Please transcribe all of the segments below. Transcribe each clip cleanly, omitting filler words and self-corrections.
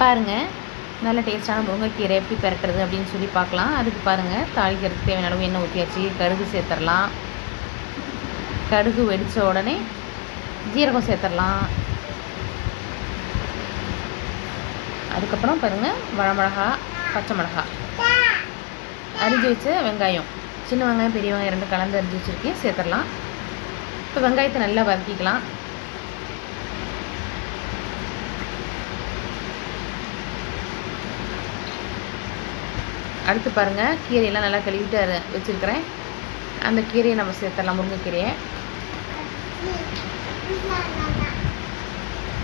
பாருங்கள், நல்ல டேஸ்ட்டான முருங்கைக்கீரை எப்படி பெரட்டுறது அப்படின்னு சொல்லி பார்க்கலாம். அதுக்கு பாருங்கள், தாளிக்கிறதுக்கு தேவையான அளவு எண்ணெய் ஊற்றியாச்சு. கடுகு சேர்த்துடலாம். கடுகு வெடித்த உடனே ஜீரகம் சேர்த்துடலாம். அதுக்கப்புறம் பாருங்கள், வரமிளகா, பச்சை மிளகா, அரிஞ்சு வச்ச வெங்காயம், சின்ன வெங்காயம் பெரிய வெங்காயம் 2 கலந்து அரிஞ்சு வச்சுருக்கேன், சேர்த்துடலாம். இப்போ வெங்காயத்தை நல்லா வதக்கிக்கலாம். அடுத்து பாருங்கள், கீரையெல்லாம் நல்லா கழுவிட்டு வச்சுருக்கிறேன். அந்த கீரையை நம்ம சேர்த்துடலாம், முருங்கைக்கீரையை.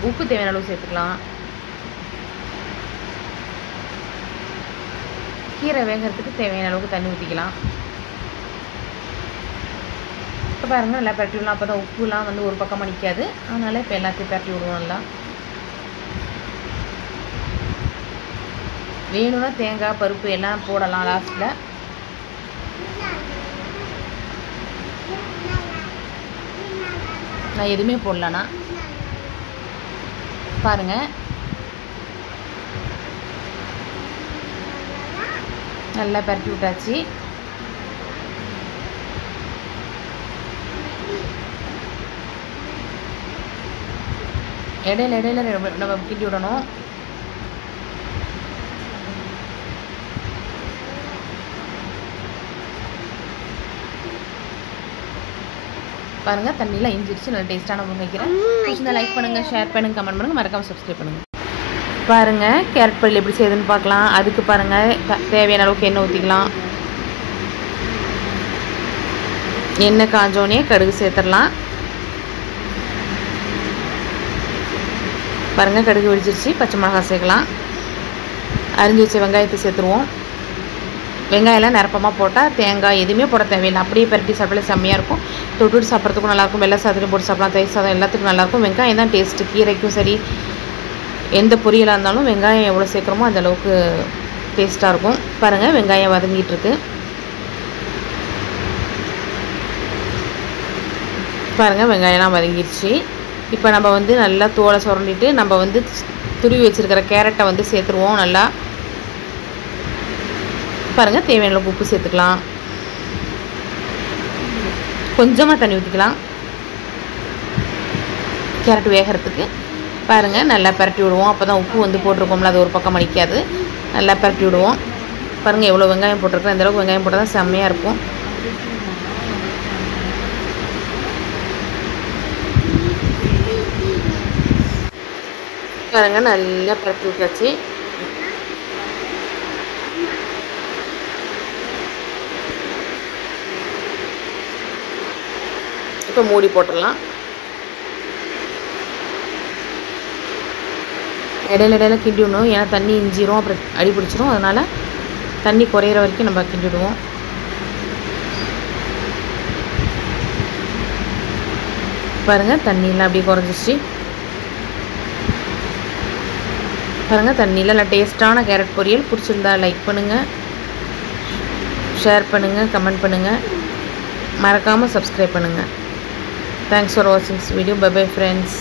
உப்பு தேவையான அளவு சேர்த்துக்கலாம். கீரை வேகிறதுக்கு தேவையான அளவுக்கு தண்ணி ஊற்றிக்கலாம். இப்போ பாருங்கள், நல்லா பரட்டி விடலாம். அப்போ தான் உப்புலாம் வந்து ஒரு பக்கமாக நிற்காது. அதனால் இப்போ எல்லாத்தையும் பரட்டி விடுவோம். நல்லா வேணும்னா தேங்காய், பருப்பு எல்லாம் போடலாம் லாஸ்ட்டில். நான் எதுவுமே போடலண்ணா. பாருங்கள், நல்லா பரட்டி விட்டாச்சு. இடையில நம்ம கிண்டி விடணும். பாருங்கள், தண்ணியெலாம் இஞ்சிடுச்சு. நல்ல டேஸ்ட்டான முருங்கைக்கீரை. பிடிச்சிருந்தா லைக் பண்ணுங்கள், ஷேர் பண்ணுங்கள், கமெண்ட் பண்ணுங்கள், மறக்காமல் சப்ஸ்கிரைப் பண்ணுங்கள். பாருங்கள், கேரட் பொரியல் எப்படி செய்யுதுன்னு பார்க்கலாம். அதுக்கு பாருங்கள், தேவையான அளவுக்கு எண்ணெய் ஊற்றிக்கலாம். எண்ணெய் காஞ்சோடனே கடுகு சேர்த்துடலாம். பாருங்கள், கடுகு வெடிச்சிருச்சு. பச்சை மிளகாய் சேர்க்கலாம். அரிஞ்சு வச்ச வெங்காயத்தை சேர்த்துருவோம். வெங்காயம்லாம் நிரப்பமாக போட்டால் தேங்காய் எதுவுமே போட தேவையில்லை. அப்படியே பரட்டி சாப்பிடல செம்மையாக இருக்கும். தொட்டுட்டு சாப்பிட்றதுக்கும் நல்லாயிருக்கும். வெள்ளை சாதத்துலையும் போட்டு சாப்பிடலாம், தயிர் சாதம் எல்லாத்துக்கும் நல்லாயிருக்கும். வெங்காயம் தான் டேஸ்ட்டு. கீரைக்கும் சரி, எந்த பொரியலாக இருந்தாலும் வெங்காயம் எவ்வளோ சேர்க்குறோமோ அந்தளவுக்கு டேஸ்ட்டாக இருக்கும். பாருங்கள், வெங்காயம் வதங்கிட்டுருக்கு. பாருங்கள், வெங்காயம்லாம் வதங்கிடுச்சு. இப்போ நம்ம வந்து நல்லா தோலை சுரண்டிட்டு நம்ம வந்து துருவி வச்சுருக்கிற கேரட்டை வந்து சேர்த்துருவோம். நல்லா பாருங்கள், தேவையான அளவுக்கு உப்பு சேர்த்துக்கலாம். கொஞ்சமாக தண்ணி ஊற்றிக்கலாம் கேரட் வேகிறதுக்கு. பாருங்கள், நல்லா பரட்டி விடுவோம். அப்போ தான் உப்பு வந்து போட்டிருக்கோம்ல, அது ஒரு பக்கம் அடிக்காது. நல்லா பரட்டி விடுவோம். பாருங்கள், எவ்வளோ வெங்காயம் போட்டிருக்கேன். அந்தளவுக்கு வெங்காயம் போட்டால் தான் செம்மையாக இருக்கும். பாருங்கள், நல்லா பரட்டி விட்டாச்சு. இப்போ மூடி போட்டுடலாம். இடையில கிண்டி விடணும். ஏன்னா தண்ணி இஞ்சிரும், அப்புறம் அடி பிடிச்சிரும். அதனால் தண்ணி குறையிற வரைக்கும் நம்ம கிண்டி விடுவோம். பாருங்கள், தண்ணியெலாம் அப்படியே குறைஞ்சிச்சு. பாருங்கள், தண்ணியில் நல்லா டேஸ்ட்டான கேரட் பொரியல். பிடிச்சிருந்தா லைக் பண்ணுங்கள், ஷேர் பண்ணுங்கள், கமெண்ட் பண்ணுங்கள், மறக்காமல் சப்ஸ்கிரைப் பண்ணுங்கள். தேங்க்ஸ் ஃபார் வாட்சிங் this video. Bye bye friends.